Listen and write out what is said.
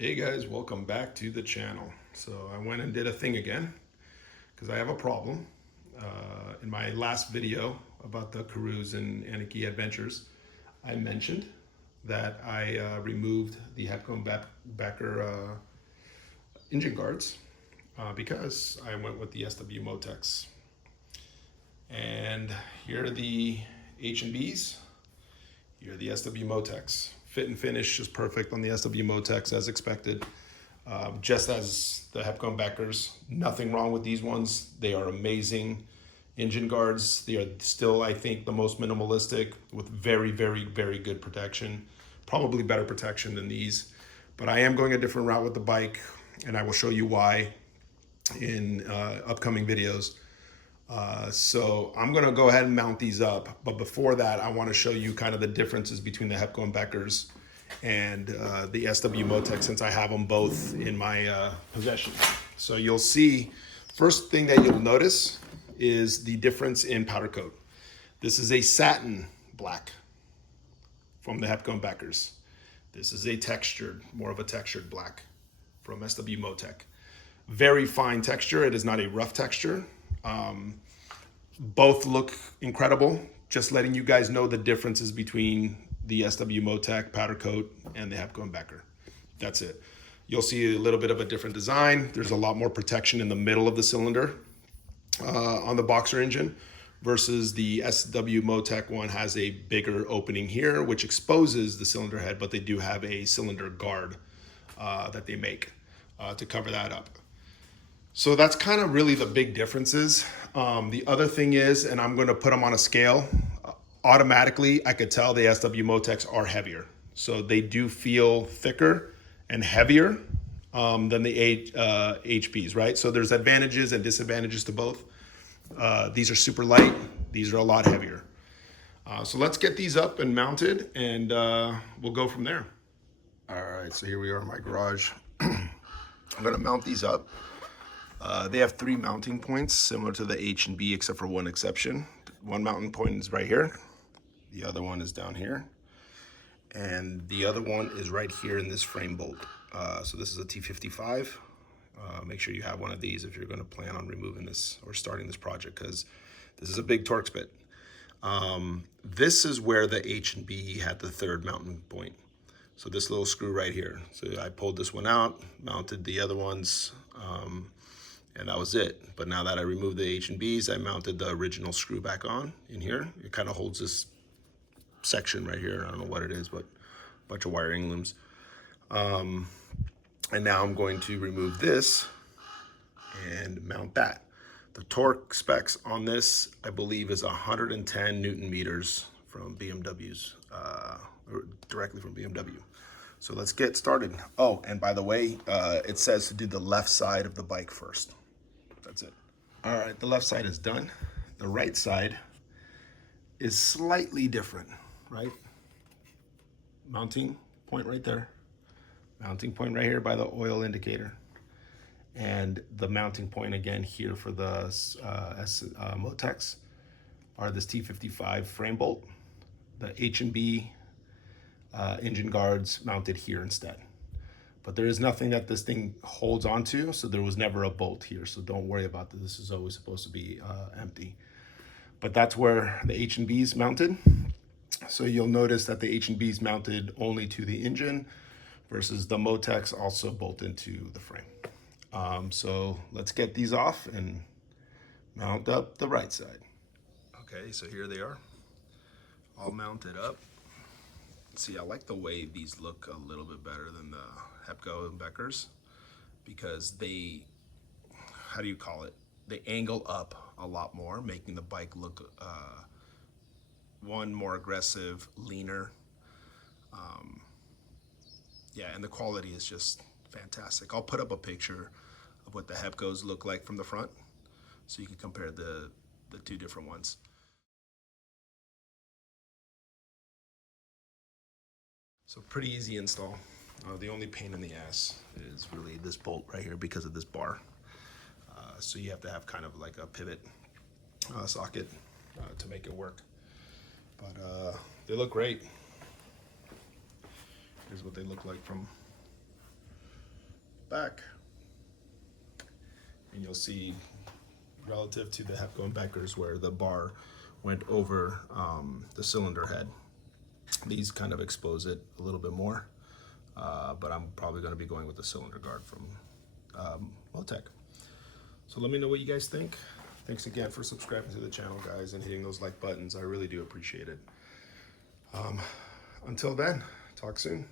Hey guys, welcome back to the channel. So I went and did a thing again because I have a problem. In my last video about the Karus and Anarchy Adventures, I mentioned that I removed the Hepco and Becker engine guards because I went with the SW-Motechs. And here are the H&Bs, here are the SW-Motechs. Fit and finish is perfect on the SW-Motechs as expected. Just as the Hepco and Beckers, nothing wrong with these ones. They are amazing engine guards. They are still, I think, the most minimalistic with very, very, very good protection. Probably better protection than these. But I am going a different route with the bike, and I will show you why in upcoming videos. So I'm gonna go ahead and mount these up. But before that, I wanna show you kind of the differences between the Hepco and Beckers and the SW-Motech, since I have them both in my possession. So you'll see, first thing that you'll notice is the difference in powder coat. This is a satin black from the Hepco and Beckers. This is a textured, more of a textured black from SW-Motech. Very fine texture, it is not a rough texture. Both look incredible. Just letting you guys know the differences between the SW-Motech powder coat and the Hepco and Becker. That's it. You'll see a little bit of a different design. There's a lot more protection in the middle of the cylinder on the boxer engine versus the SW-Motech one has a bigger opening here, which exposes the cylinder head, but they do have a cylinder guard that they make to cover that up. So that's kind of really the big differences. The other thing is, and I'm going to put them on a scale, automatically I could tell the SW-Motechs are heavier. So they do feel thicker and heavier than the HPs, right? So there's advantages and disadvantages to both. These are super light. These are a lot heavier. So let's get these up and mounted, and we'll go from there. All right, so here we are in my garage. I'm going to mount these up. They have 3 mounting points, similar to the H&B, except for one exception. One mounting point is right here. The other one is down here. And the other one is right here in this frame bolt. So this is a T55. Make sure you have one of these if you're going to plan on removing this or starting this project, because this is a big torque spit. This is where the H&B had the 3rd mounting point. So this little screw right here. So I pulled this one out, mounted the other ones, and that was it. But now that I removed the H&Bs, I mounted the original screw back on in here. It kind of holds this section right here. I don't know what it is, but a bunch of wiring looms. And now I'm going to remove this and mount that. The torque specs on this, I believe, is 110 Newton meters from BMWs, or directly from BMW. So let's get started. Oh, and by the way, it says to do the left side of the bike first. That's it. All right, the left side is done. The right side is slightly different, right? Mounting point right there. Mounting point right here by the oil indicator. And the mounting point again here for the Motechs are this T55 frame bolt. The H&B engine guards mounted here instead. But there is nothing that this thing holds onto, so there was never a bolt here. So don't worry about this. This is always supposed to be empty. But that's where the H&Bs mounted. So you'll notice that the H&Bs mounted only to the engine versus the Motechs also bolt into the frame. So let's get these off and mount up the right side. Okay, so here they are, all mounted up. See, I like the way these look a little bit better than the Hepco and Beckers, because they, how do you call it? They angle up a lot more, making the bike look, one, more aggressive, leaner. Yeah, and the quality is just fantastic. I'll put up a picture of what the Hepcos look like from the front, so you can compare the 2 different ones. So pretty easy install. The only pain in the ass is really this bolt right here because of this bar. So you have to have kind of like a pivot socket to make it work. But they look great. Here's what they look like from back. And you'll see relative to the Hepco and Beckers where the bar went over the cylinder head. These kind of expose it a little bit more, but I'm probably going to be going with the cylinder guard from Motech. So let me know what you guys think. Thanks again for subscribing to the channel, guys, and hitting those like buttons. I really do appreciate it. Until then, talk soon.